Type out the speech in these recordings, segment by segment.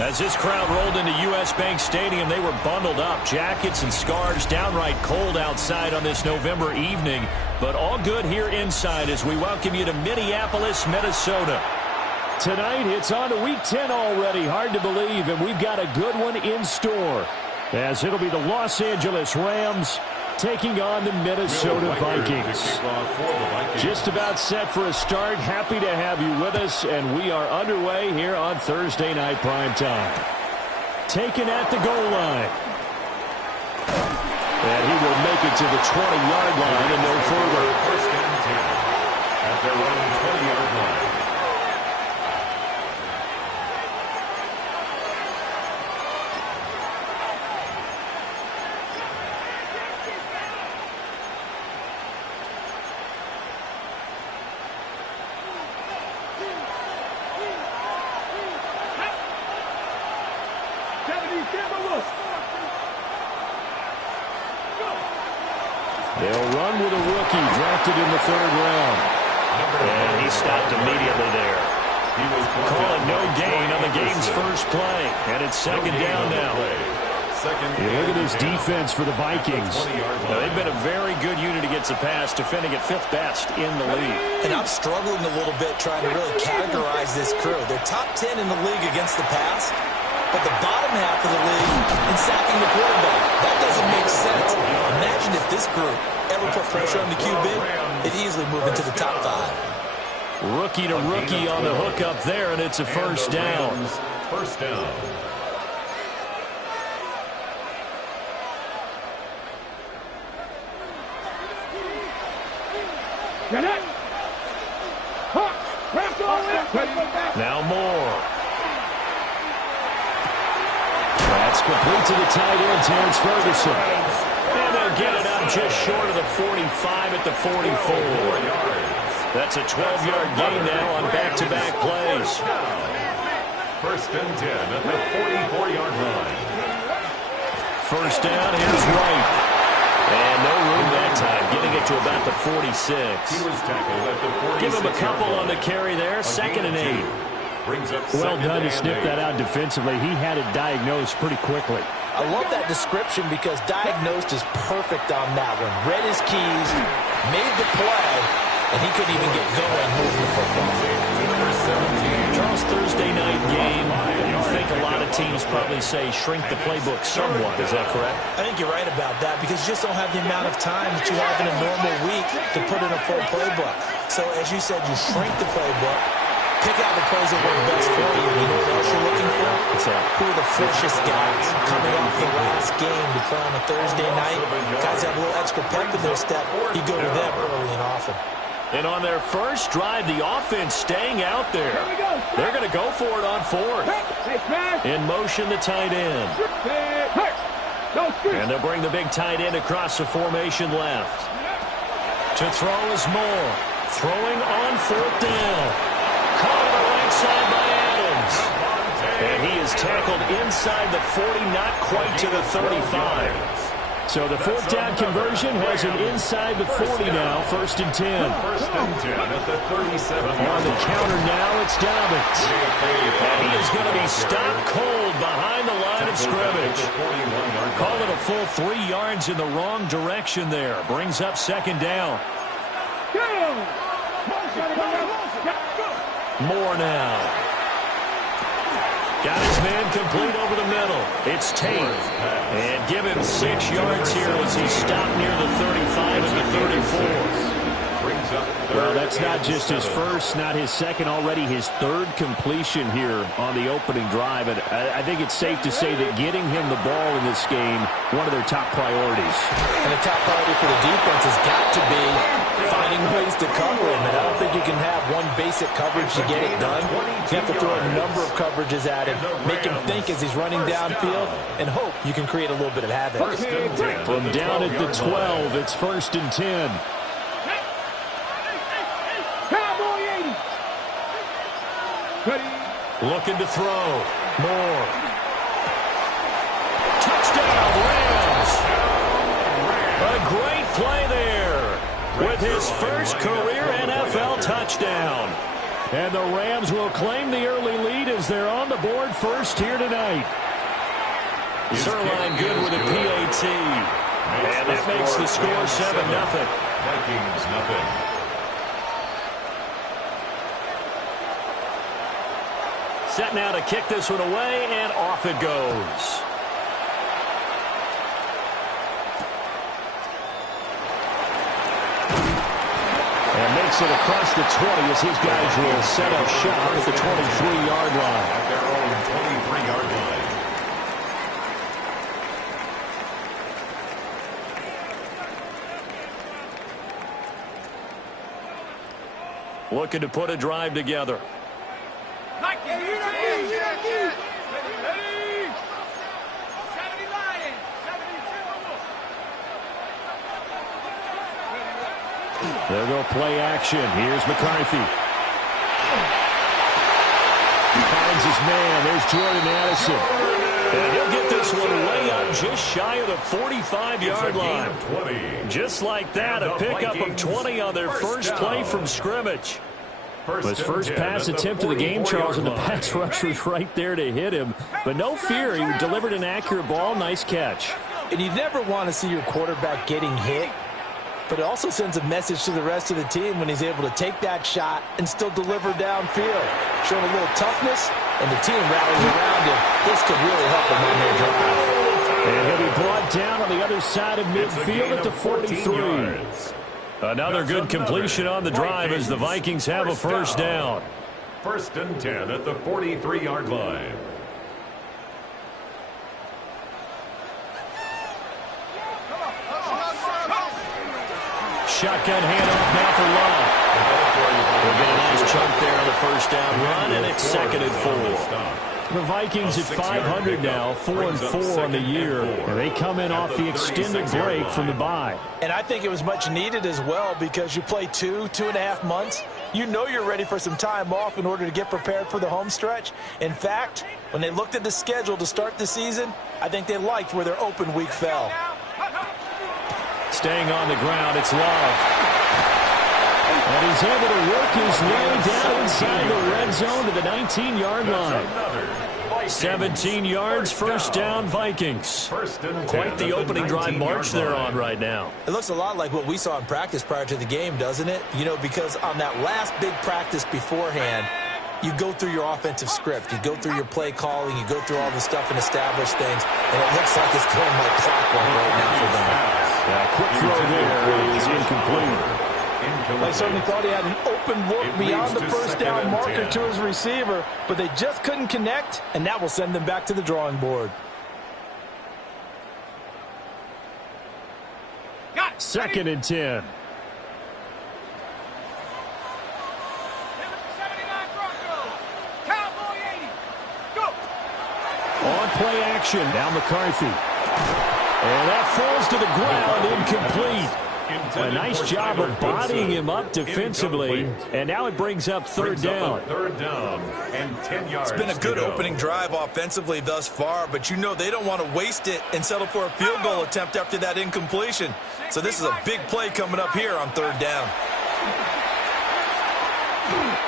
As this crowd rolled into U.S. Bank Stadium, they were bundled up, jackets and scarves, downright cold outside on this November evening. But all good here inside as we welcome you to Minneapolis, Minnesota. Tonight, it's on to Week 10 already. Hard to believe, and we've got a good one in store. As it'll be the Los Angeles Rams taking on the Minnesota Vikings. Just about set for a start. Happy to have you with us, and we are underway here on Thursday Night Primetime. Taken at the goal line. And he will make it to the 20-yard line and no further. First and 10 at their own 20-yard line. They'll run with a rookie drafted in the third round. And he stopped immediately there. Calling no gain on the game's first play. And it's second down now. Look at this defense for the Vikings. Now, they've been a very good unit against the pass, defending at fifth best in the league. And I'm struggling a little bit trying to really categorize this crew. They're top 10 in the league against the pass, but the bottom half of the league in sacking the quarterback. That doesn't make sense. Imagine if this group ever put pressure on the QB, it'd easily move into the top 5. Rookie to rookie on the hook up there, and it's a first down. First down. Now Moore. That's complete to the tight end, Terrence Ferguson. And they'll get it out just short of the 45 at the 44. That's a 12-yard gain now on back-to-back plays. First and 10 at the 44-yard line. First down, here's White. And no room that time, getting it to about the 46. He was tackled at the 46. Give him a couple on the carry there, second and 8. Well done to sniff that out defensively. He had it diagnosed pretty quickly. I love that description because diagnosed is perfect on that one. Read his keys, made the play, and he couldn't even get going moving the football. Charles, Thursday night game. You think a lot of teams probably say shrink the playbook somewhat. Is that correct? I think you're right about that because you just don't have the amount of time that you have in a normal week to put in a full playbook. So as you said, you shrink the playbook. Pick out the plays that work best for you. You know what else you're looking for? What's that? Who are the freshest guys coming off the last game to play on a Thursday night? Guys have a little extra pep in their step. You go to them early and often. And on their first drive, the offense staying out there. They're going to go for it on fourth. In motion, the tight end. And they'll bring the big tight end across the formation left. To throw is Moore. Throwing on fourth down. Caught on the right side by Adams. And he is tackled inside the 40, not quite to the 35. So the fourth down conversion has him inside the 40 now, first and 10. First and 10 at the 37. On the counter now, it's Dobbins. And he is going to be stopped cold behind the line of scrimmage. Call it a full 3 yards in the wrong direction there. Brings up second down. Moore now. Got his man complete over the middle. It's Tate. And give him 6 yards here as he stopped near the 35 at the 34. Well, that's not just his first, not his second, already his third completion here on the opening drive. And I think it's safe to say that getting him the ball in this game, one of their top priorities. And the top priority for the defense has got to be finding ways to cover him. And I don't think you can have one basic coverage to get it done. You have to throw a number of coverages at him, make him think as he's running downfield, and hope you can create a little bit of havoc. From down at the 12, it's 1st and 10. Looking to throw. Moore. Touchdown, Rams. A great play there with his first career NFL touchdown. And the Rams will claim the early lead as they're on the board first here tonight. Zerline good with a PAT. And that makes the score 7-0. Vikings nothing. Set now to kick this one away, and off it goes. And makes it across the 20 as his guys will set up shop at the 23-yard line. At their own 23-yard line. Looking to put a drive together. They'll go play action. Here's McCarthy. He finds his man. There's Jordan Addison. And he'll get this one way up just shy of the 45-yard line. Just like that, a pickup of 20 on their first play from scrimmage. His first pass attempt of the game, Charles, and the pass rusher's right there to hit him. But no fear, he delivered an accurate ball. Nice catch. And you never want to see your quarterback getting hit, but it also sends a message to the rest of the team when he's able to take that shot and still deliver downfield. Showing a little toughness, and the team rallies around him. This could really help them on their drive. And he'll be brought down on the other side of midfield at the 43. Another good completion on the drive as the Vikings have a first down. 1st and 10 at the 43-yard line. Shotgun handoff now for Love. We'll get a nice chunk there on the first down run, and it's 2nd and 4. The Vikings at 500 now, 4-4 on the year, and they come in off the extended break from the bye. And I think it was much needed as well because you play 2.5 months. You know you're ready for some time off in order to get prepared for the home stretch. In fact, when they looked at the schedule to start the season, I think they liked where their open week fell. Staying on the ground, it's Love. And he's able to work his way down inside the red zone to the 19-yard line. 17 yards, first down, Vikings. Quite the opening drive march they're on right now. It looks a lot like what we saw in practice prior to the game, doesn't it? You know, because on that last big practice beforehand, you go through your offensive script. You go through your play calling. You go through all the stuff and establish things. And it looks like it's going like clockwork right now for them. Quick throw there is incomplete. They certainly thought he had an open look beyond the first down marker to his receiver, but they just couldn't connect, and that will send them back to the drawing board. 2nd and 10. On play action, now McCarthy. And that falls to the ground, incomplete. A nice job of bodying him up defensively, and now it brings up third down. And 10 yards. It's been a good opening drive offensively thus far, but you know they don't want to waste it and settle for a field goal attempt after that incompletion. So this is a big play coming up here on third down.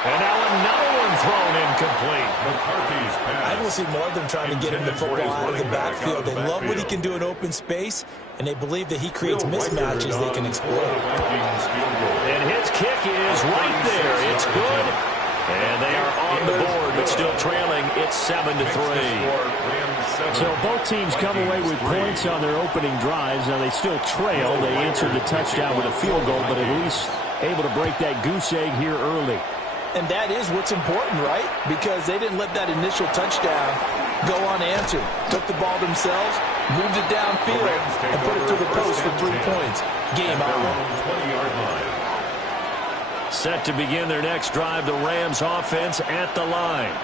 And now another one thrown incomplete. McCarthy's pass. I will see more of them trying to get him the football out of the backfield. They love what he can do in open space, and they believe that he creates mismatches they can exploit. And his kick is right there. It's good. And they are on the board, but still trailing. It's 7-3. So both teams come away with points on their opening drives. Now they still trail. They answered the touchdown with a field goal, but at least able to break that goose egg here early. And that is what's important, right? Because they didn't let that initial touchdown go unanswered. Took the ball themselves, moved it downfield, and put it through the post for 3 points. Game on. 20-yard line. Set to begin their next drive, the Rams offense at the line.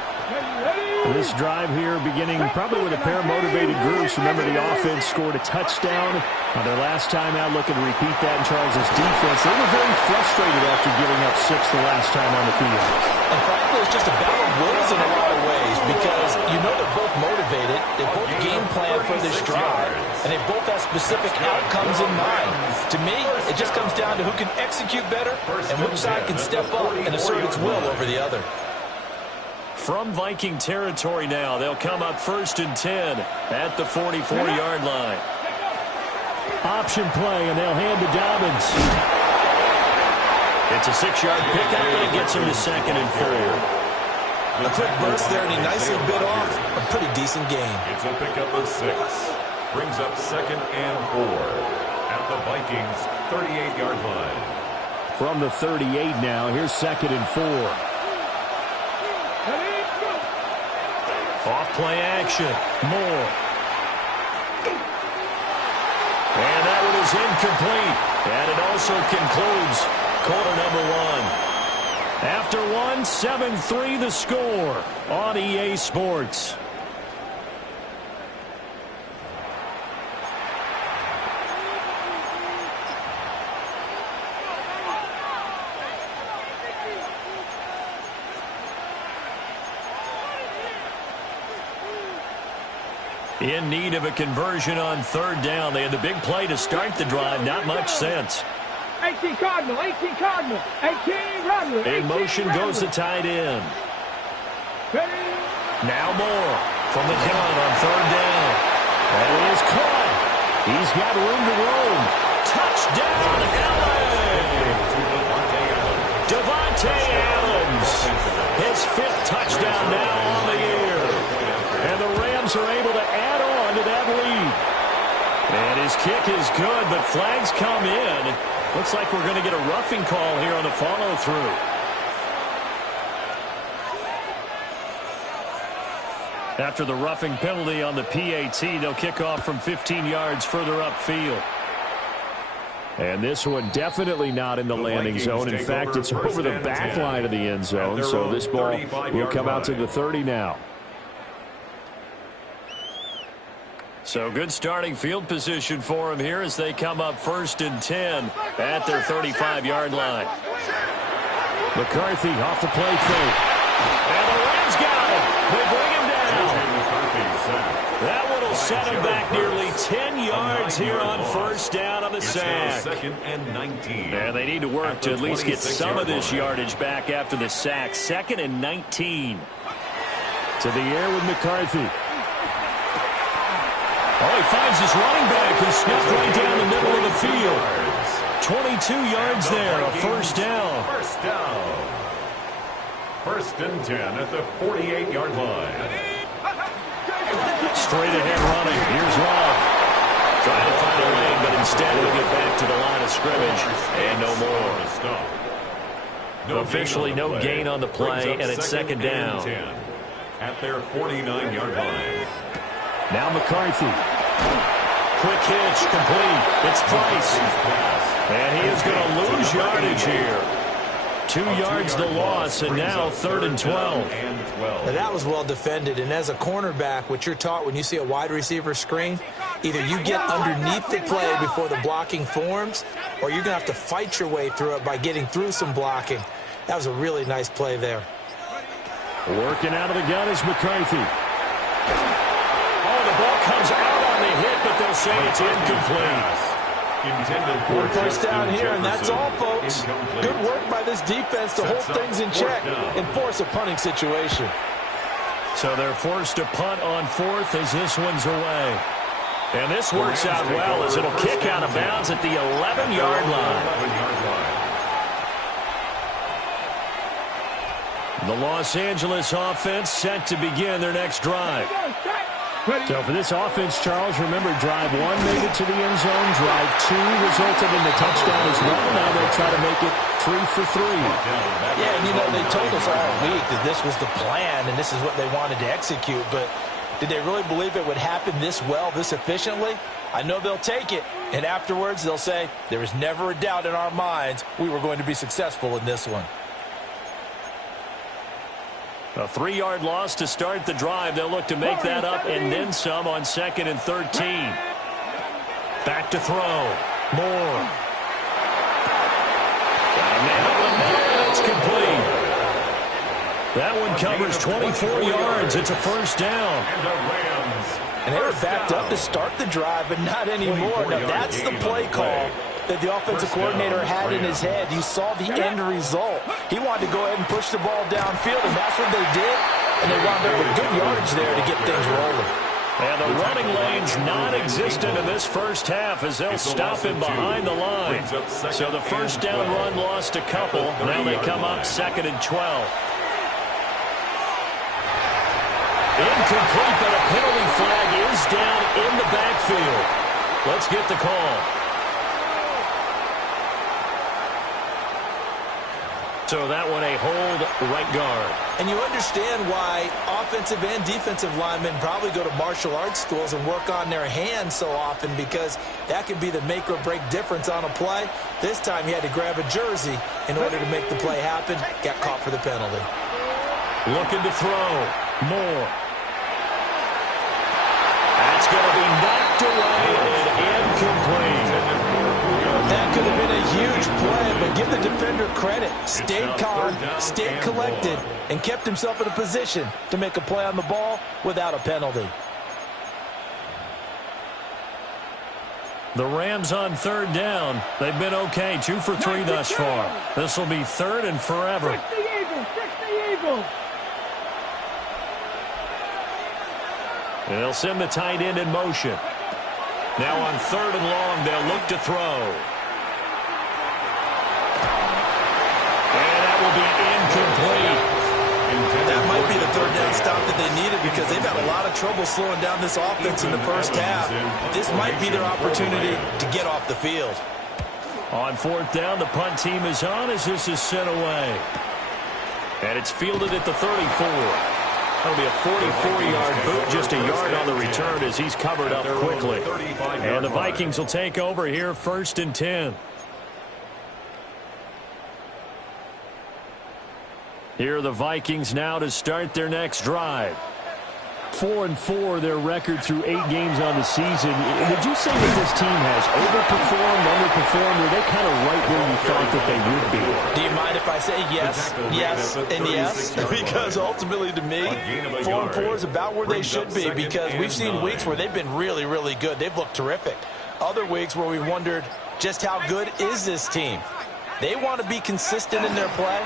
This drive here beginning probably with a pair of motivated groups. Remember, the offense scored a touchdown on their last time out, looking to repeat that in Charles' defense. They were very frustrated after giving up 6 the last time on the field. And frankly, it's just a battle of wills in a lot of ways because you know they're both motivated, they both game plan for this drive, and they both have specific outcomes in mind. To me, it just comes down to who can execute better and which side can step up and assert its will over the other. From Viking territory now, they'll come up 1st and 10 at the 44-yard line. Option play, and they'll hand to Dobbins. It's a 6-yard pickup, and it gets him to 2nd and 4. A quick burst there, and he nicely bit off a pretty decent game. It's a pickup of 6. Brings up 2nd and 4 at the Vikings' 38-yard line. From the 38 now, here's 2nd and 4. Off-play action. Moore. And that one is incomplete. And it also concludes quarter number 1. After 7-3 the score on EA Sports. In need of a conversion on 3rd down. They had the big play to start the drive. Not much sense. 18 Cardinal, 18 Cardinal, 18 Cardinal. In motion goes the tight end. Now Moore from the gun on 3rd down. And it is caught. He's got room to roam. Touchdown, LA! Devontae Adams. His 5th touchdown now on the year. And the Rams are able to add on to that lead. And his kick is good, but flags come in. Looks like we're going to get a roughing call here on the follow-through. After the roughing penalty on the PAT, they'll kick off from 15 yards further upfield. And this one definitely not in the landing zone. In fact, it's over the back line of the end zone. So this ball will come out to the 30 now. So good starting field position for them here as they come up 1st and 10 at their 35-yard line. McCarthy off the play fake. And the Rams got him. They bring him down. That one will set him back nearly 10 yards here on 1st down on the sack. 2nd and 19. And they need to work to at least get some of this yardage back after the sack. 2nd and 19. To the air with McCarthy. Oh, he finds his running back who snuffed right down the middle of the field. 22 yards there, a 1st down. 1st down. 1st and 10 at the 48-yard line. Straight ahead running. Here's Love. Trying to find a lane, but instead he'll get back to the line of scrimmage. And no more. Officially no gain on the play, and it's 2nd down. At their 49-yard line. Now McCarthy. Quick hitch, complete. It's Price. And he is going to lose yardage here. 2 yards the loss, and now 3rd and 12. Now that was well defended, and as a cornerback, what you're taught when you see a wide receiver screen, either you get underneath the play before the blocking forms, or you're going to have to fight your way through it by getting through some blocking. That was a really nice play there. Working out of the gun is McCarthy. Oh, the ball comes out on the hit, but they'll say it's incomplete. Intended for 1st down here, and that's all, folks. Good work by this defense to hold things in check and force a punting situation. So they're forced to punt on 4th as this one's away. And this works out well as it'll kick out of bounds at the 11-yard line. The Los Angeles offense set to begin their next drive. So for this offense, Charles, remember, drive 1 made it to the end zone. Drive 2 resulted in the touchdown as well. Now they'll try to make it 3 for 3. Yeah, and they told us all week that this was the plan and this is what they wanted to execute. But did they really believe it would happen this well, this efficiently? I know they'll take it, and afterwards they'll say, there was never a doubt in our minds we were going to be successful in this one. A 3-yard loss to start the drive. They'll look to make that up and then some on 2nd and 13. Back to throw. Moore. Got a man over the middle. It's complete. That one covers 24 yards. It's a first down. And they were backed up to start the drive, but not anymore. Now, that's the play call that the offensive coordinator had in his head. You saw the end result. He wanted to go ahead and push the ball downfield, and that's what they did. And they wound up with good yardage there to get things rolling. And the running lane's non-existent in this first half as they'll stop him behind the line. So the first down run lost a couple. Now they come up 2nd and 12. Incomplete, but a penalty flag is down in the backfield. Let's get the call. So that one a hold right guard. And you understand why offensive and defensive linemen probably go to martial arts schools and work on their hands so often, because that could be the make or break difference on a play. This time he had to grab a jersey in order to make the play happen. Got caught for the penalty. Looking to throw. Moore. That's going to be knocked away and incomplete. That could have been a huge play, but give the defender credit. Stayed calm, stayed collected, and kept himself in a position to make a play on the ball without a penalty. The Rams on 3rd down. They've been okay, 2 for 3 thus far. This will be 3rd and forever. Fix the Eagles, fix the Eagles. They'll send the tight end in motion. Now on 3rd and long, they'll look to throw. And that will be incomplete. That might be the 3rd down stop that they needed, because they've had a lot of trouble slowing down this offense in the first half. This might be their opportunity to get off the field. On 4th down, the punt team is on as this is sent away. And it's fielded at the 34. That'll be a 44-yard boot, just a yard on the return as he's covered up quickly. And the Vikings will take over here 1st and 10. Here are the Vikings now to start their next drive. 4-4 their record through 8 games on the season. Would you say that this team has overperformed, underperformed, or are they kind of right where you thought that they would be? Do you mind if I say yes, yes, and yes? Because ultimately to me, 4-4 is about where they should be, because we've seen weeks where they've been really, really good. They've looked terrific. Other weeks where we've wondered just how good is this team. They want to be consistent in their play,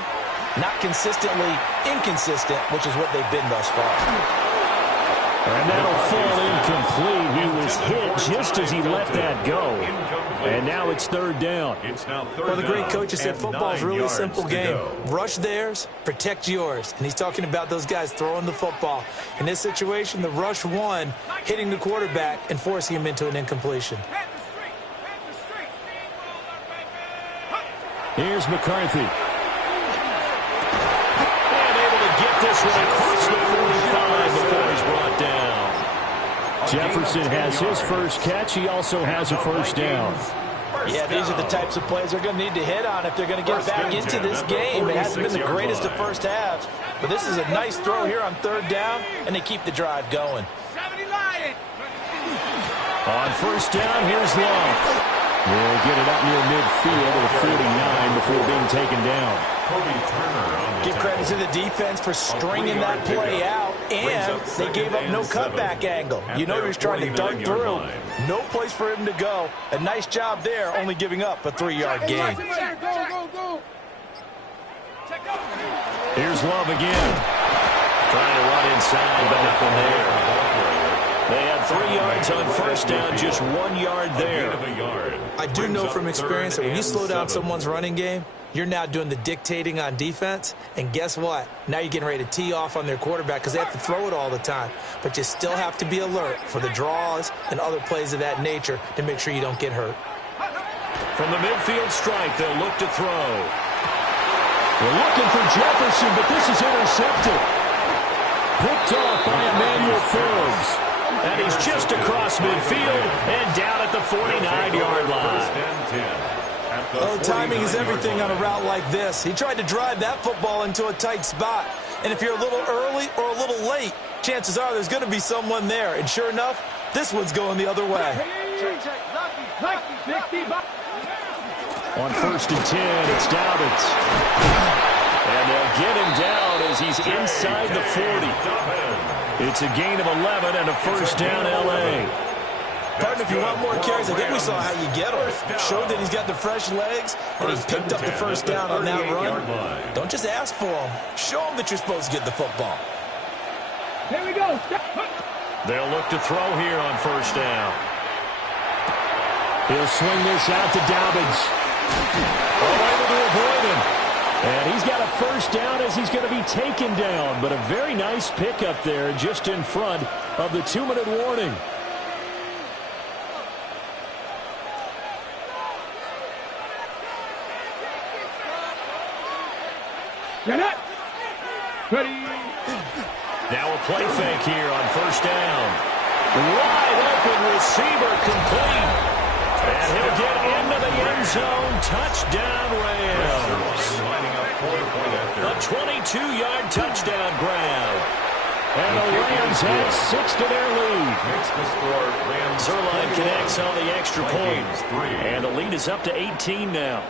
not consistently inconsistent, which is what they've been thus far. And that'll fall incomplete. He was hit just as he let that go. And now it's 3rd down. Well, the great coach has said football is a really simple game. Rush theirs, protect yours. And he's talking about those guys throwing the football. In this situation, the rush won, hitting the quarterback and forcing him into an incompletion. Here's McCarthy. And able to get this one across the 45 before he's brought down. Jefferson has his first catch. He also has a first down. Yeah, these are the types of plays they're going to need to hit on if they're going to get back into this game. It hasn't been the greatest of first halves, but this is a nice throw here on 3rd down, and they keep the drive going. On 1st down, here's Love. They'll get it up near midfield at the 49 before being taken down. Give credit to the defense for stringing that play out, and they gave up no cutback angle. You know he was trying to dart through. No place for him to go. A nice job there, only giving up a 3-yard gain. Here's Love again. Trying to run inside, but nothing there. They had 3 yards on 1st down, just 1 yard there. I do know from experience that when you slow down someone's running game, You're now doing the dictating on defense, and guess what? Now you're getting ready to tee off on their quarterback because they have to throw it all the time. But you still have to be alert for the draws and other plays of that nature to make sure you don't get hurt. From the midfield stripe, they'll look to throw. We're looking for Jefferson, but this is intercepted. Picked off by Emmanuel Forbes. And he's just across midfield and down at the 49-yard line. Oh, timing is everything on a route like this. He tried to drive that football into a tight spot. And if you're a little early or a little late, chances are there's going to be someone there. And sure enough, this one's going the other way. On 1st and 10, it's Dobbins. And they'll get him down as he's inside the 40. It's a gain of 11 and a first down, L.A. Partner, if you want more carries, I think we saw how you get him. Showed that he's got the fresh legs, and he picked up the first down on that run. Don't just ask for him. Show him that you're supposed to get the football. Here we go. They'll look to throw here on first down. He'll swing this out to Dobbins. Able to avoid him. And he's got a first down as he's going to be taken down. But a very nice pickup there just in front of the 2-minute warning. Get it. Ready. Now a play fake here on first down. Wide open receiver complete. And he'll get into the end zone. Touchdown, Rams. A 22-yard touchdown grab. And the Rams have 6 to their lead. Zerline connects on the extra point. And the lead is up to 18 now.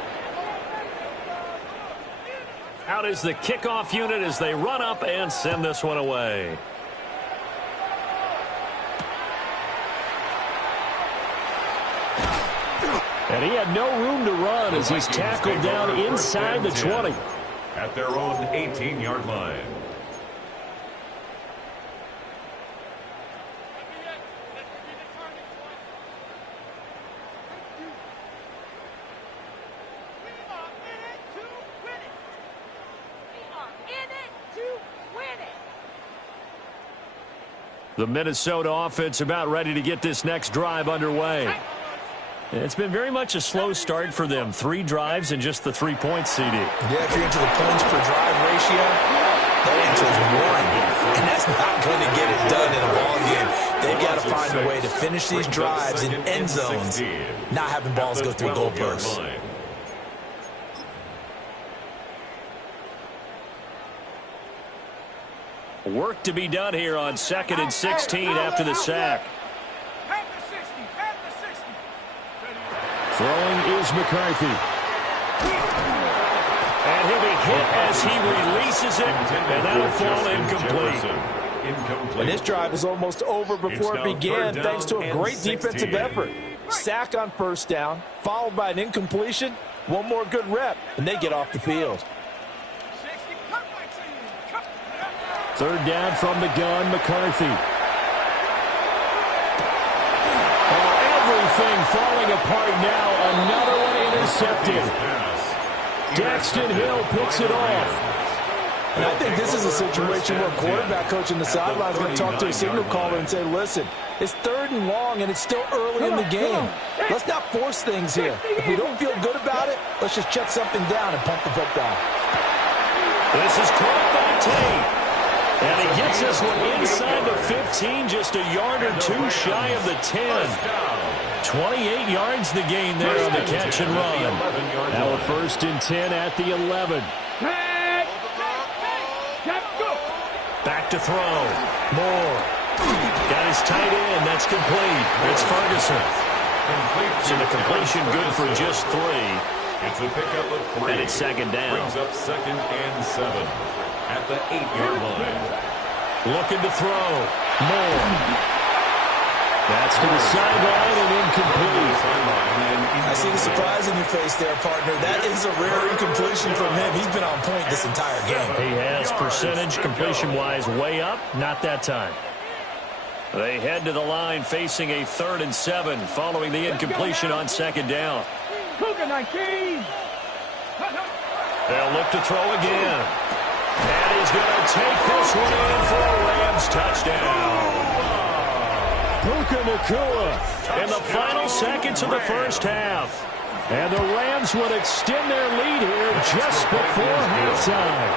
Out is the kickoff unit as they run up and send this one away. And he had no room to run as he's tackled down inside the 20. At their own 18-yard line. The Minnesota offense about ready to get this next drive underway. It's been very much a slow start for them. 3 drives and just the 3 points, CD. Yeah, if you're into the points per drive ratio, that answer is 1. And that's not going to get it done in a ball game. They've got to find a way to finish these drives in end zones, not having balls go through goalposts. Work to be done here on 2nd and 16 after the sack. Throwing is McCarthy. And he'll be hit as he releases it, and that'll fall incomplete. And this drive is almost over before it began, thanks to a great defensive effort. Sack on first down, followed by an incompletion. One more good rep, and they get off the field. 3rd down from the gun, McCarthy. Everything falling apart now. Another one intercepted. Daxton Hill picks it off. And I think this is a situation where quarterback coach in the sideline is going to talk to a signal caller and say, listen, it's 3rd and long and it's still early in the game. Let's not force things here. If we don't feel good about it, let's just check something down and pump the football. This is caught by Tate. And he gets this one inside the 15, just a yard or 2 shy of the 10. 28 yards the gain there on the catch and run. Now a 1st and 10 at the 11. Back to throw. Moore. Got his tight end. That's complete. It's Ferguson. So the completion good for just 3. It's a pickup of 3. And it's 2nd down. Brings up 2nd and 7 at the 8-yard line. Looking to throw. Moore. That's to the sideline and incomplete. I see the surprise in your face there, partner. That is a rare incompletion from him. He's been on point this entire game. He has percentage completion-wise way up. Not that time. They head to the line facing a 3rd and 7 following the incompletion on 2nd down. Cougar 19. They'll look to throw again. And he's going to take this one in for a Rams touchdown. Puka Nacua in the final seconds of the first half. And the Rams would extend their lead here just before halftime.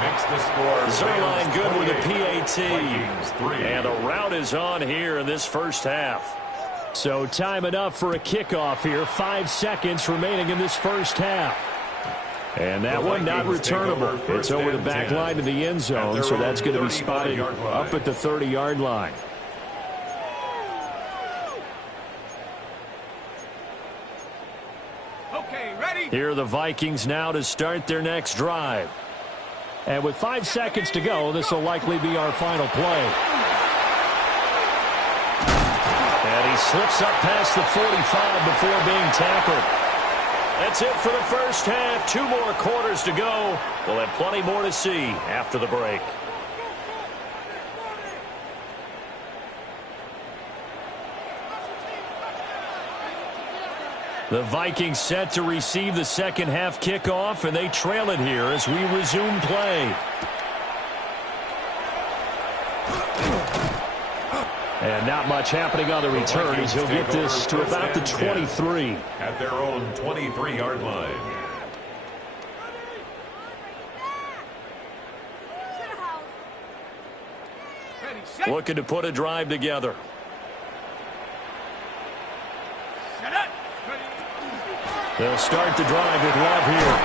Makes the score. Zerline good with a PAT. And the rout is on here in this first half. So time enough for a kickoff here. 5 seconds remaining in this first half. And that one not returnable. It's over the back line to the end zone, so that's going to be spotted up at the 30-yard line. Okay, ready? Here are the Vikings now to start their next drive. And with 5 seconds to go, this will likely be our final play. And he slips up past the 45 before being tackled. That's it for the first half. 2 more quarters to go. We'll have plenty more to see after the break. The Vikings set to receive the second half kickoff, and they trail it here as we resume play. And not much happening on the return as he'll get this to about the 23. At their own 23-yard line. Looking to put a drive together. They'll start the drive with Love here.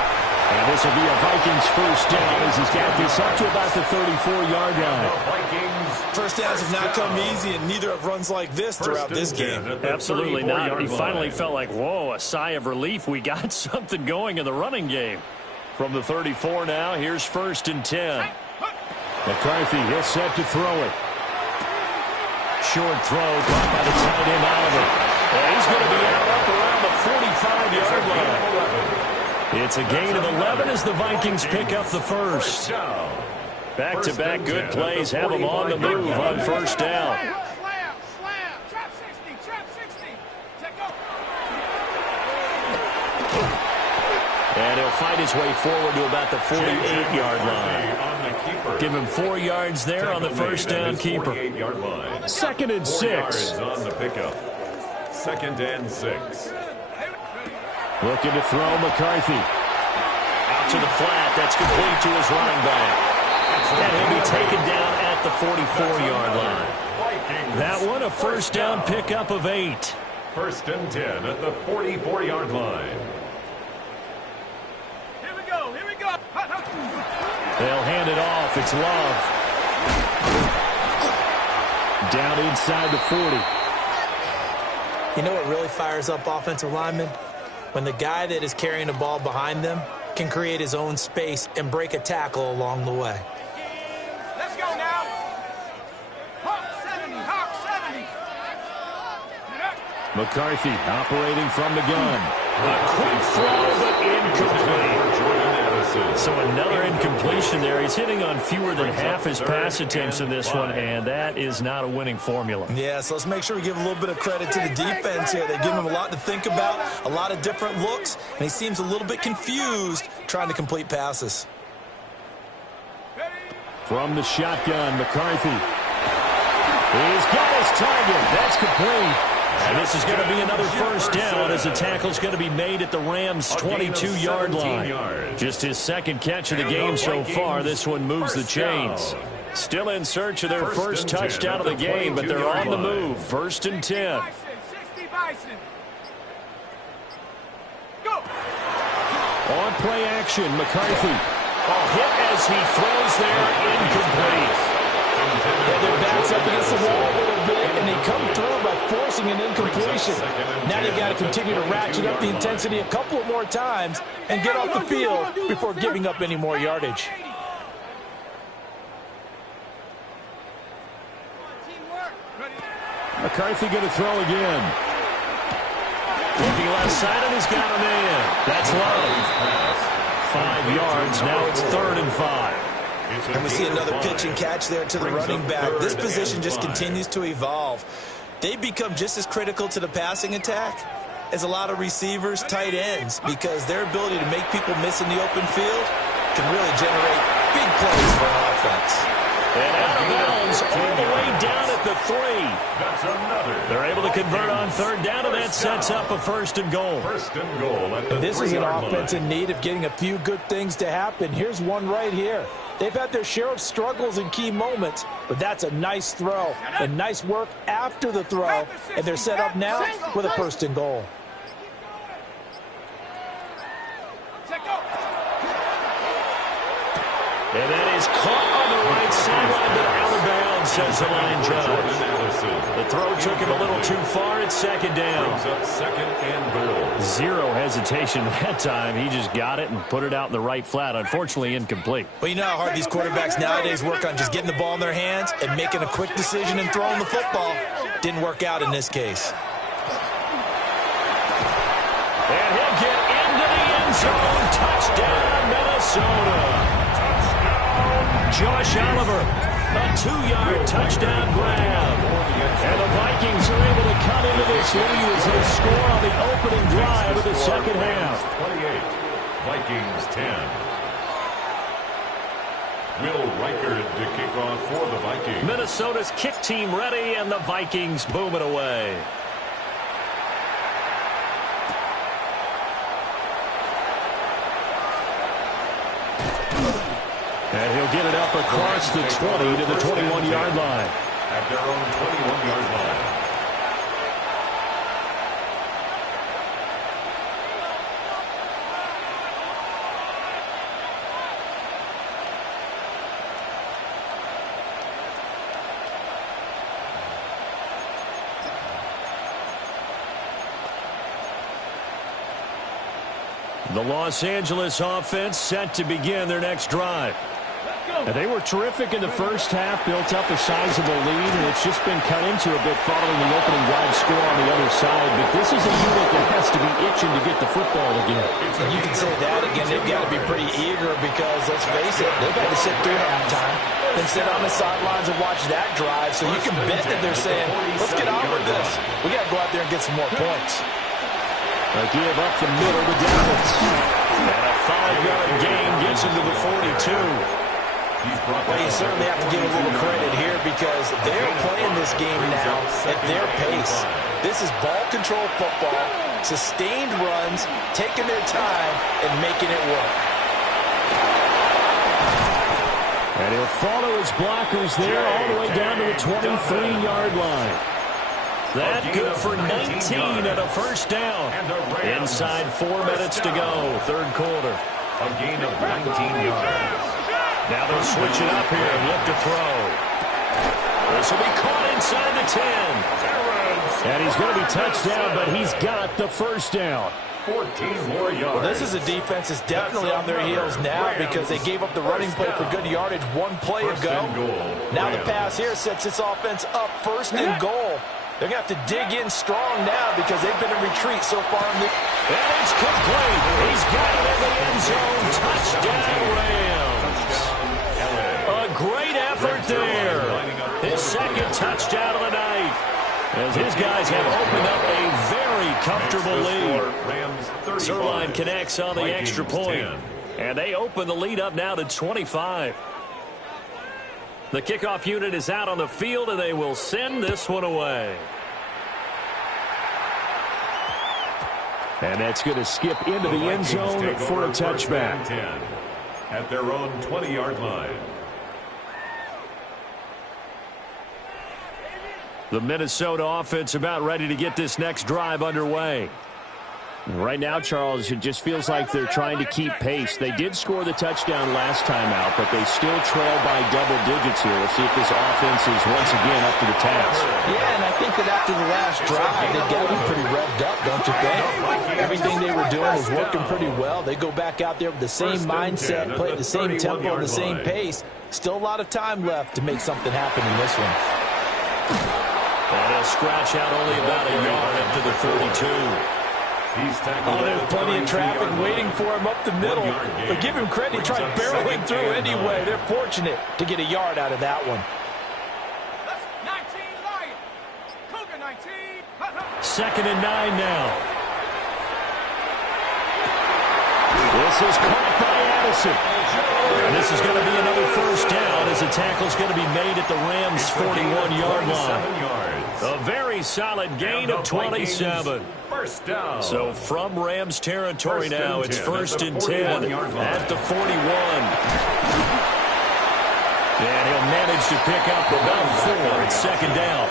And this will be a Vikings first down as he's got this up to about the 34-yard line. First downs have not come easy, and neither have runs like this throughout this game. Absolutely not. He finally felt like, whoa, a sigh of relief. We got something going in the running game. From the 34 now, here's 1st and 10. McCarthy, he'll set to throw it. Short throw caught by the tight end Oliver. And he's going to be out up around the 45-yard line. It's a gain of 11 as the Vikings pick up the first. Back-to-back good plays have them on the move on first down. And he'll fight his way forward to about the 48-yard line. Give him 4 yards there on the first down keeper. 2nd and 6. On the pickup. 2nd and 6. Looking to throw McCarthy. Out to the flat. That's complete to his running back. And he'll be taken down at the 44-yard line. That one a first down pickup of 8. 1st and 10 at the 44-yard line. Here we go, here we go. They'll hand it off. It's Love. Down inside the 40. You know what really fires up offensive linemen? When the guy that is carrying the ball behind them can create his own space and break a tackle along the way. Let's go now. Hawk 70, Hawk 70. McCarthy operating from the gun. A quick throw, but incomplete. So another incompletion there. He's hitting on fewer than half his pass attempts in this one, and that is not a winning formula. Yeah, so let's make sure we give a little bit of credit to the defense here. They give him a lot to think about, a lot of different looks, and he seems a little bit confused trying to complete passes. From the shotgun, McCarthy. He's got his target. That's complete. And this is going to be another first down as the tackle's going to be made at the Rams' 22-yard line. Just his 2nd catch of the game so far. This one moves the chains. Still in search of their first touchdown of the game, but they're on the move. 1st and 10. 60 Bison. Go. On play action, McCarthy. Hit as he throws there, incomplete. And their backs up against the wall a little bit, and they come through by forcing an incompletion. Now they've got to continue to ratchet up the intensity a couple of more times and get off the field before giving up any more yardage. McCarthy going to throw again. Looking left side, and he's got a man. That's Love. 5 yards. Now it's 3rd and 5. And we see another pitch and catch there to the running back. This position just continues to evolve. They become just as critical to the passing attack is a lot of receivers, tight ends, because their ability to make people miss in the open field can really generate big plays for an offense. And out of bounds all the way down at the 3. That's another. They're able to convert on third down, and that sets up a first and goal. First and goal at the 3-yard line. This is an offense in need of getting a few good things to happen. Here's one right here. They've had their share of struggles in key moments, but that's a nice throw and nice work after the throw, and they're set up now with a first and goal. And that is caught on the right sideline, but out of bounds, says the line judge. The throw took him a little too far at second down. Brings up second and goal. Zero hesitation that time. He just got it and put it out in the right flat. Unfortunately, incomplete. Well, you know how hard these quarterbacks nowadays work on just getting the ball in their hands and making a quick decision and throwing the football. Didn't work out in this case. And he'll get into the end zone. Touchdown, Minnesota. Josh Oliver, a 2-yard touchdown grab. And the Vikings are able to cut into this lead as they score on the opening drive of the second half. 28, Vikings 10. Will Reichard to kick off for the Vikings. Minnesota's kick team ready, and the Vikings boom it away. And he'll get it up across the 20 to the 21-yard line. At their own 21-yard line. The Los Angeles offense set to begin their next drive. And they were terrific in the first half, built up a sizable lead, and it's just been cut into a bit following the opening drive score on the other side. But this is a unit that has to be itching to get the football again. And you can say that again. They've got to be pretty eager because, let's face it, they've had to sit through halftime and sit on the sidelines and watch that drive. So you can bet that they're saying, let's get on with this. We got to go out there and get some more points. A give up the middle to Dallas. And a 5-yard gain gets him to the 42. Well, you certainly have to give a little credit here because they're playing this game now at their pace. This is ball control football, sustained runs, taking their time, and making it work. And he'll follow his blockers there all the way down to the 23-yard line. That good for 19 and a first down. Inside 4 minutes to go, third quarter. A gain of 19 yards. Now they'll switch it up here and look to throw. This will be caught inside the 10. And he's going to be touchdown, but he's got the first down. 14 more yards. Well, this is a defense that's definitely on their heels now because they gave up the running play for good yardage one play ago. Now the pass here sets this offense up first and goal. They're going to have to dig in strong now because they've been in retreat so far in the... And it's complete. He's got it in the end zone. Touchdown, Rams. A great effort there. His second touchdown of the night. As his guys have opened up a very comfortable lead. Zerline connects on the extra point. And they open the lead up now to 25. The kickoff unit is out on the field, and they will send this one away. And that's going to skip into the end zone for a touchback. At their own 20-yard line. The Minnesota offense about ready to get this next drive underway. Right now, Charles, it just feels like they're trying to keep pace. They did score the touchdown last time out, but they still trail by double digits here. We'll see if this offense is once again up to the task. Yeah, and I think that after the last drive, they've got to be pretty revved up, don't you think? Everything they were doing was working pretty well. They go back out there with the same mindset, play at the same tempo and the same pace. Still a lot of time left to make something happen in this one. And he'll scratch out only about a yard up to the 32. Oh, there's plenty of traffic waiting for him up the middle. But give him credit, he tried barreling through anyway. They're fortunate to get a yard out of that one. 2nd and 9 now. This is caught by Addison. And this is going to be another first down as the tackle's going to be made at the Rams' 41-yard line. A very solid gain of 27. First down. So from Rams territory now, it's first and 10 at the 41. And he'll manage to pick up about 4 at second down.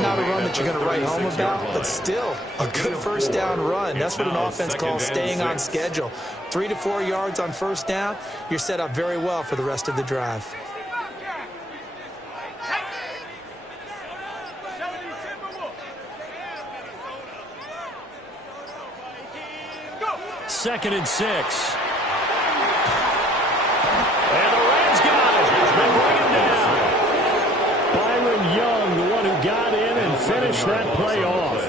Not a run that you're going to write home about, but still a good first down run. That's what an offense calls staying on schedule. 3 to 4 yards on first down, you're set up very well for the rest of the drive. Second and 6. And the Rams got it. They bring him down. Byron Young, the one who got in and finished that play off.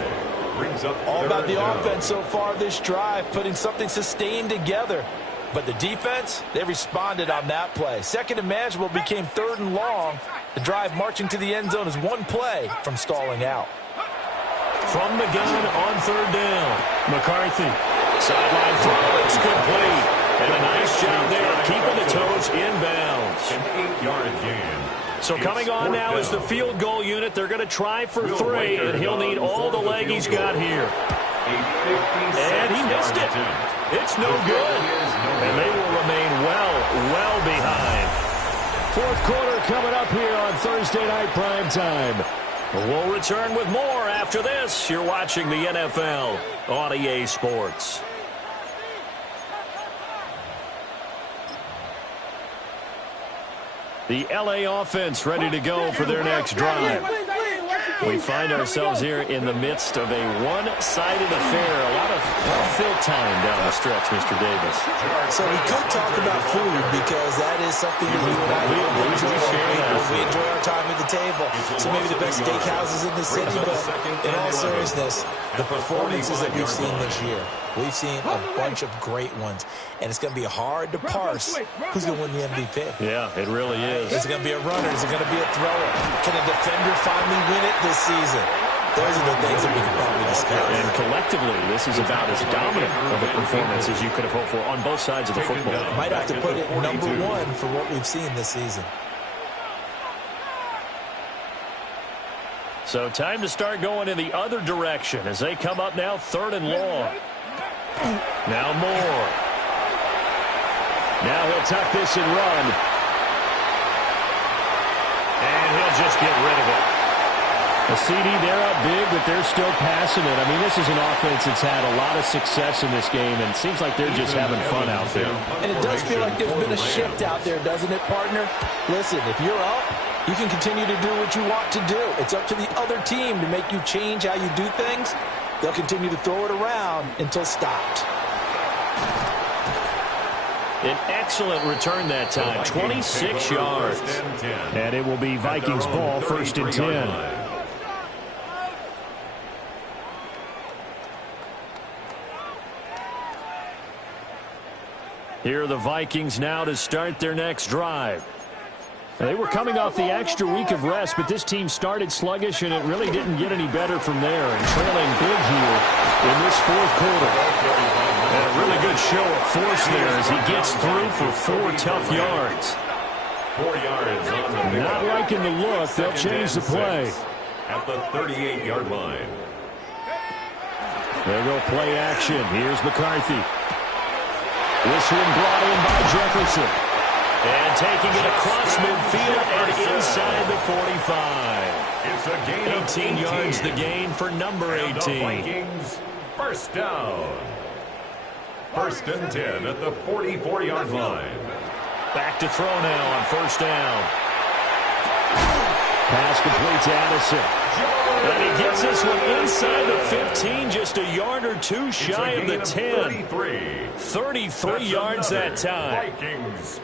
All about the offense so far this drive, putting something sustained together. But the defense, they responded on that play. Second and manageable became third and long. The drive marching to the end zone is one play from stalling out. From the gun on third down, McCarthy. Sideline throw, it's complete. And a nice job there of keeping the toes inbounds. An 8-yard gain. So coming on now is the field goal unit. They're going to try for 3, and he'll need all the leg he's got here. And he missed it. It's no good. And they will remain well behind. Fourth quarter coming up here on Thursday Night Prime Time. We'll return with more after this. You're watching the NFL on EA Sports. The LA offense ready to go for their next drive. We find ourselves here in the midst of a one-sided affair. A lot of fill time down the stretch, Mr. Davis. So we could talk about food because that is something that you and I really enjoy. We enjoy our time at the table. So maybe the best steakhouses in the city, but in all seriousness, the performances that we've seen this year, we've seen a bunch of great ones. And it's going to be hard to parse who's going to win the MVP. Yeah, it really is. Is it going to be a runner? Is it going to be a thrower? Can a defender finally win it this season? Those are the things that we can probably discuss. And collectively, this is about as dominant of a performance as you could have hoped for on both sides of the football. Might have to put it number 1 for what we've seen this season. So time to start going in the other direction as they come up now, third and long. Now Moore. Now he'll tuck this and run. And he'll just get rid of it. A CD, they're up big, but they're still passing it. I mean, this is an offense that's had a lot of success in this game, and it seems like they're just having fun out there. And it does feel like there's been a shift out there, doesn't it, partner? Listen, if you're up, you can continue to do what you want to do. It's up to the other team to make you change how you do things. They'll continue to throw it around until stopped. An excellent return that time, 26 yards. And it will be Vikings ball, first and 10. Here are the Vikings now to start their next drive. They were coming off the extra week of rest, but this team started sluggish, and it really didn't get any better from there. And trailing big here in this fourth quarter. And a really good show of force there as he gets through for 4 tough yards. 4 yards on the pickup. Not liking the look. They'll change the play. At the 38-yard line. There go play action. Here's McCarthy. This one brought in by Jefferson. And taking it across midfield and inside the 45. It's a gain of 18 yards the gain for number 18. And the Vikings first down. First and 10 at the 44-yard line. Back to throw now on first down. Pass complete to Addison. And he gets this one inside the 15, just a yard or two shy of the 10. 33 yards that time. Vikings.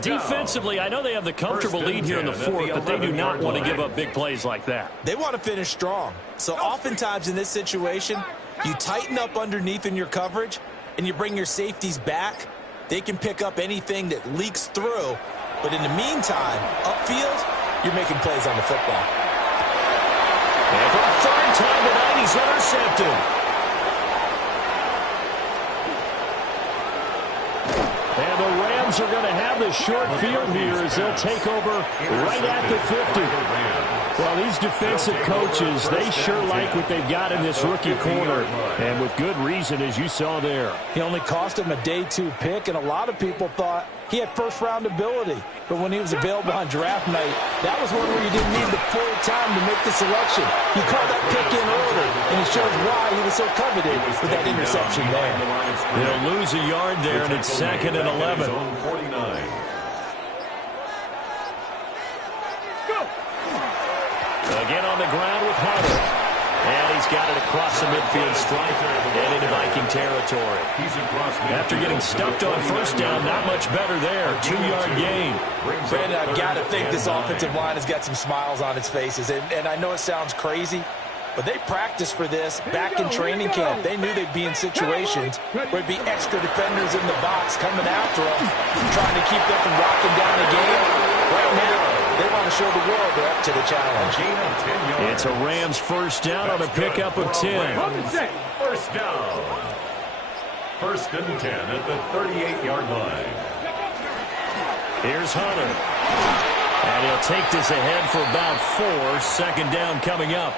Defensively, I know they have the comfortable lead here in the fourth, but they do not want to give up big plays like that. They want to finish strong. So oftentimes in this situation, you tighten up underneath in your coverage, and you bring your safeties back. They can pick up anything that leaks through. But in the meantime, upfield, you're making plays on the football. And for the third time tonight, he's intercepted. Rams are going to have the short field here as they'll take over right at the 50. Well, these defensive coaches, they sure like what they've got in this rookie corner, and with good reason, as you saw there. He only cost him a day 2 pick, and a lot of people thought he had first-round ability. But when he was available on draft night, that was one where you didn't need the full time to make the selection. You called that pick in early, and it shows why he was so coveted with that interception there. They'll lose a yard there, and it's 2nd and 11. Again on the ground with Hunter. And he's got it across the midfield stripe and into Viking territory. After getting stuffed on first down, not much better there. 2-yard gain. Brandon, I've got to think this offensive line has got some smiles on its faces. And I know it sounds crazy, but they practiced for this back in training camp. They knew they'd be in situations where there'd be extra defenders in the box coming after them, trying to keep them from locking down the game. Right now, they want to show the world they're up to the challenge. It's a Rams first down on a pickup of 10. First down. 1st and 10 at the 38-yard line. Here's Hunter. And he'll take this ahead for about 4. Second down coming up.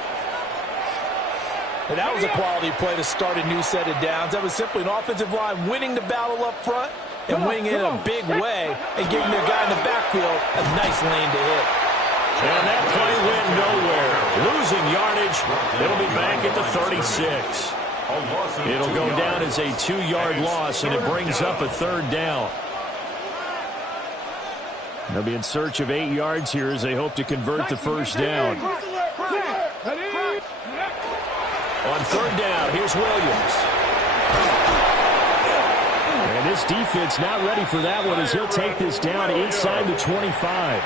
And that was a quality play to start a new set of downs. That was simply an offensive line winning the battle up front and winning it in a big way and giving their guy in the backfield a nice lane to hit. And that play went nowhere. Losing yardage. It'll be back at the 36. It'll go down as a 2-yard loss, and it brings up a 3rd down. They'll be in search of 8 yards here as they hope to convert the first down. On 3rd down, here's Williams. And this defense not ready for that one as he'll take this down inside the 25.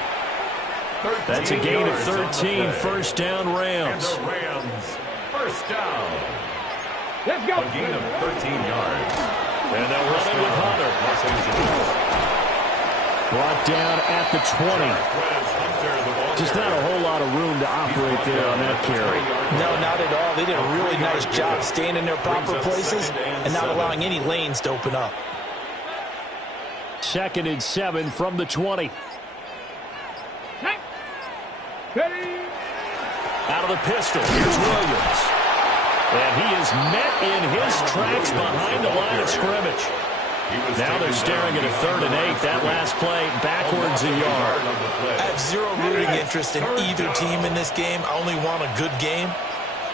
That's a gain of 13. First down, Rams. First down. Let's go. A gain of 13 yards. And they'll run it with Hunter. Brought down at the 20. Just not a whole lot of room to operate there on that carry. No, not at all. They did a really nice job staying in their proper places and not allowing any lanes to open up. 2nd and 7 from the 20. Out of the pistol, here's Williams. And he is met in his tracks behind the line of scrimmage. Now they're staring at a 3rd and 8. That last play, backwards a yard. I have zero rooting interest in either team in this game. I only want a good game.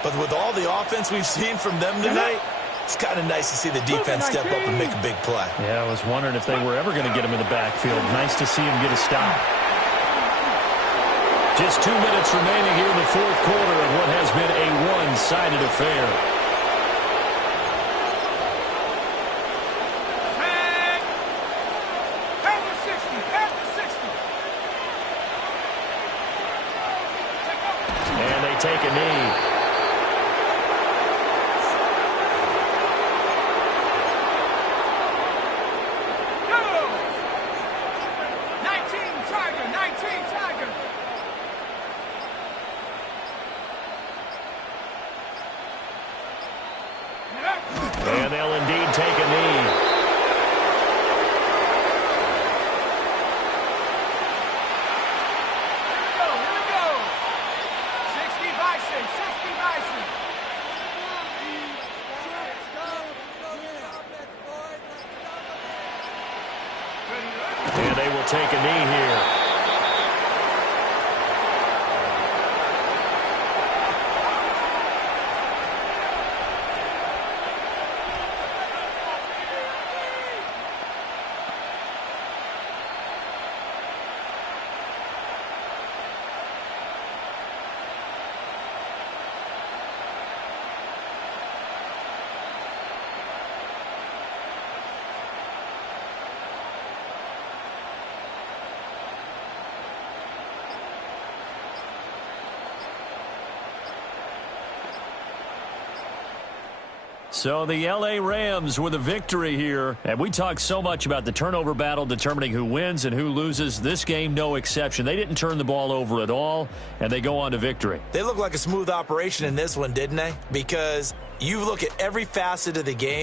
But with all the offense we've seen from them tonight, it's kind of nice to see the defense step up and make a big play. Yeah, I was wondering if they were ever going to get him in the backfield. Nice to see him get a stop. Just 2 minutes remaining here in the 4th quarter of what has been a one-sided affair. And they take a knee. And they'll indeed take a knee. Here we go. 60 Bison, 60 Bison. And they will take a knee here. So the L.A. Rams with a victory here. And we talked so much about the turnover battle determining who wins and who loses. This game, no exception. They didn't turn the ball over at all, and they go on to victory. They look like a smooth operation in this one, didn't they? Because you look at every facet of the game.